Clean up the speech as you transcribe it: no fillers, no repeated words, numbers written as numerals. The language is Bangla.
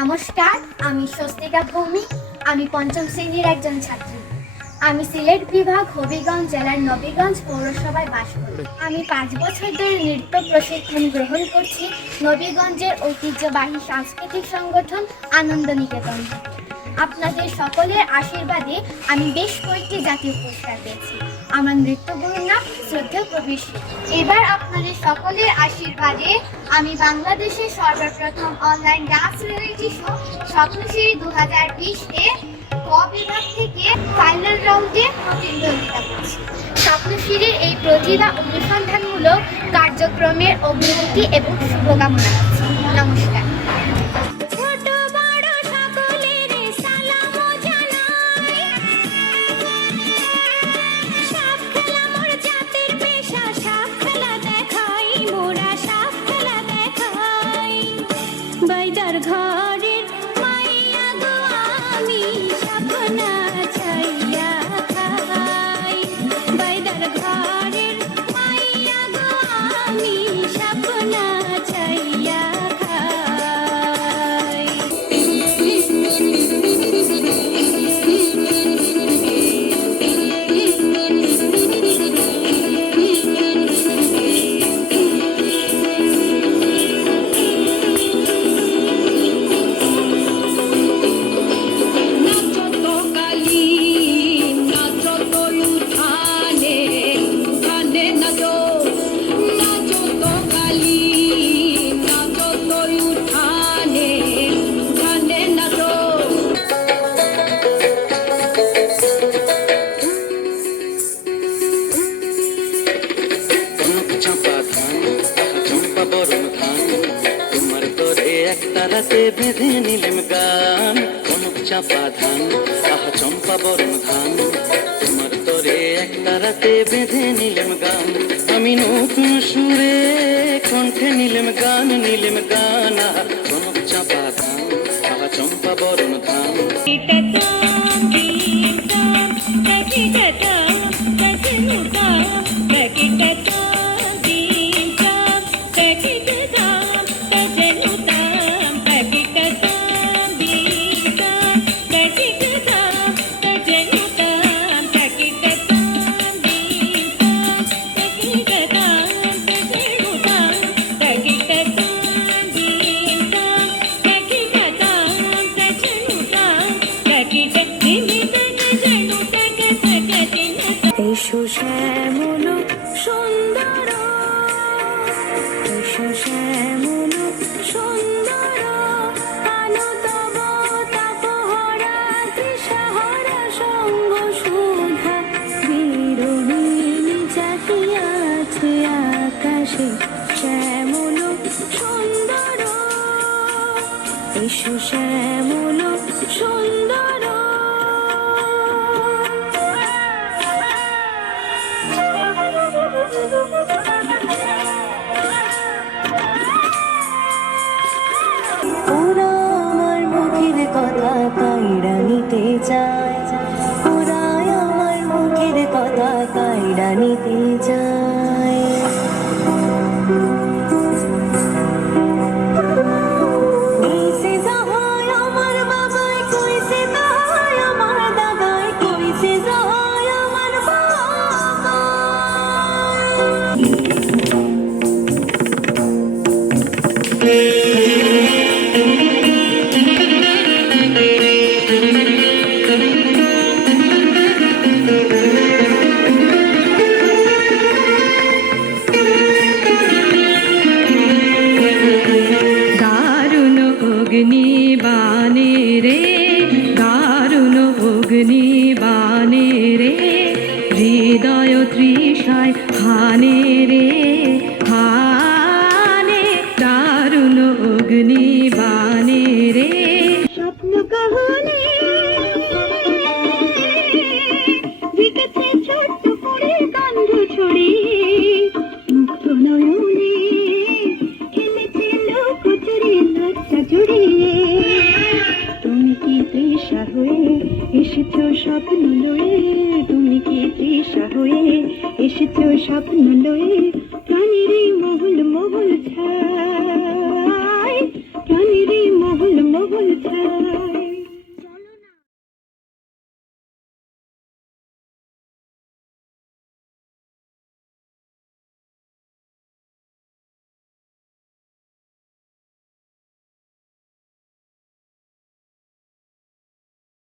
নমস্কার, আমি স্বস্তিকা ভৌমিক। আমি পঞ্চম শ্রেণীর একজন ছাত্রী। আমি সিলেট বিভাগ হবিগঞ্জ জেলার নবীগঞ্জ পৌরসভায় বাস করি। আমি 5 বছর ধরে নৃত্য প্রশিক্ষণ গ্রহণ করছি নবীগঞ্জের ঐতিহ্যবাহী সাংস্কৃতিক সংগঠন আনন্দ নিকেতন। আপনাদের সকলের আশীর্বাদে আমি বেশ কয়েকটি জাতীয় পুরস্কার পেয়েছি। আমার নৃত্যগুরুর নাম শ্রদ্ধেয় প্রবীর সিং। এবার আপনাদের সকলের আশীর্বাদে আমি বাংলাদেশের সর্বপ্রথম অনলাইন ডান্স রিয়েলিটি শো স্বপ্নশ্রী 2020-এ ক বিভাগ থেকে ফাইনাল রাউন্ডে প্রতিদ্বন্দ্বিতা করছি। স্বপ্নশ্রীর এই প্রতিভা অনুসন্ধানমূলক কার্যক্রমের অগ্রগতি এবং শুভকামনা করছি। নমস্কার। বাইদার ঘরের মাইয়া গো আমি সাপনা চাইয়া খাই, বাইদার ঘরের মাইয়া গো আমি সাপনা চাইয়া খাই। রাতে বেঁধে নিলেম গান, কনক চাপা ধান আহা চম্পা বরণ ধান, তোমার তরে একটা রাতে বেঁধে নিলেম গান। আমি নতুন সুরে কণ্ঠে নিলেম গান আহা কনক চাপা ধান আহা চম্পা বরণ ধান। এসো শ্যামল সুন্দর, এসো শ্যামল সুন্দর, আলো তব তাপহরা তৃষাহরা সঙ্গ সুধা বিরোহিণী চাহিয়াছে আকাশে শ্যামল সুন্দর, এসো শ্যামল সুন্দর। ওরা আমার মুখের কথা কাইড়া নিতে চায়, ওরা আমার মুখের কথা কাইড়া নিতে চায়। কইছে যাহাই আমার বাবাই, কইছে তাহাই আমার দাদাই, কইছে যাহাই আমার অগ্নিবাণে রে, দারুণ অগ্নিবাণে রে, হৃদয় তৃষায় হানে রে হানে, দারুণ অগ্নিবাণে রে। স্বপ্ন কাহনে বিকেছে ছোট্ট করে কাণ্ড ছড়ে, মুক্ত নয়নে খেলেছে লোকচুরি লজ্জা জড়িয়ে। তুমি কি তৃষা হয়ে এসেছ স্বপ্ন লয়ে, তুমি কি তৃষা হয়ে এসেছ স্বপ্ন লয়ে, প্রাণেরই মহল মহল ছায়।